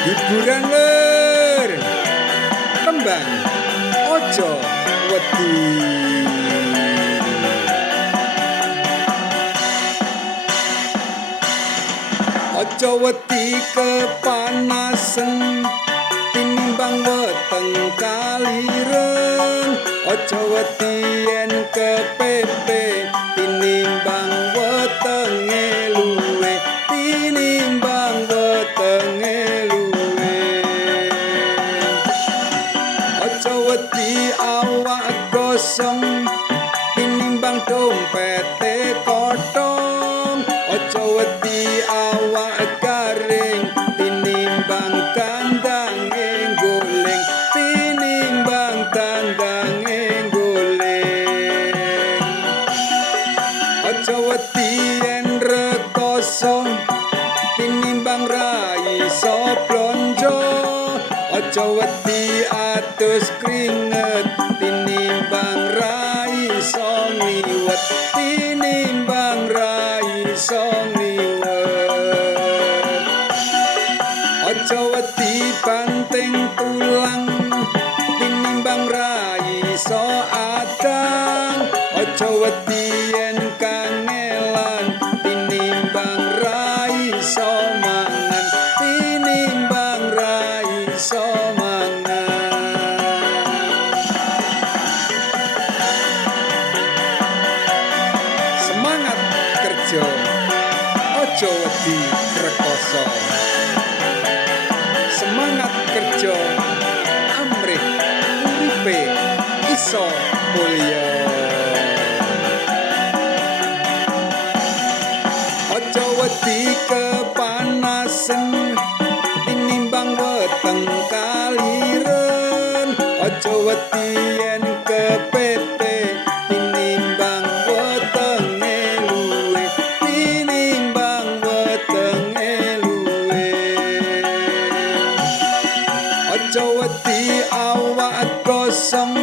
Hiburan lur kembang ojo wedi ojo wedi kepanasan tinimbang weteng kalireng ojo wedi yen kepepe tinimbang wetenge luwe tinimbang wetenge ojo wedi awak gosong tinimbang dompete kotong ojo wedi awak garing tinimbang kandange goleng tinimbang kandange goleng ojo wedi yen rekoso tinimbang ra iso blonjo ojo wedi atus kringet tinimbang ra iso ngliwet tinimbang ra iso ngliwet ojo wedi banting tulang tinimbang ra iso adang ojo wedi yen kangelan tinimbang ra iso mangan tinimbang ra iso ojo wedi rekoso semangat kerja amrih uripe iso mulya ojo wedi kepanasan tinimbang weteng kaliren ojo wedi yen kepepe tinimbang wetenge luwe tinimbang wetenge luwe ojo wedi awak gosong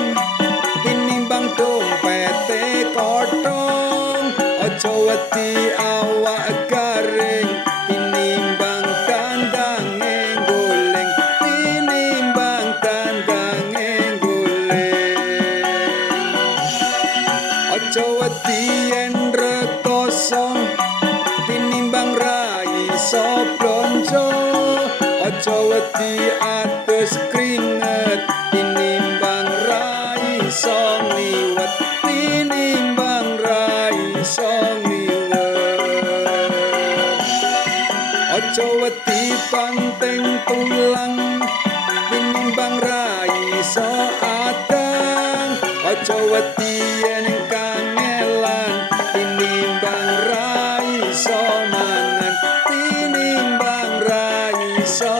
tinimbang dompete kotong ojo wedi awak garing tinimbang kandange goleng tinimbang kandange goleng ojo wedi yen rekoso tinimbang ra iso blonjo ojo wedi atus kringet tinimbang ra iso ngliwet tinimbang ra iso ngliwet ojo wedi banting tulang tinimbang ra iso adang ojo wedi yen kangelan tinimbang ra iso mangan tinimbang ra iso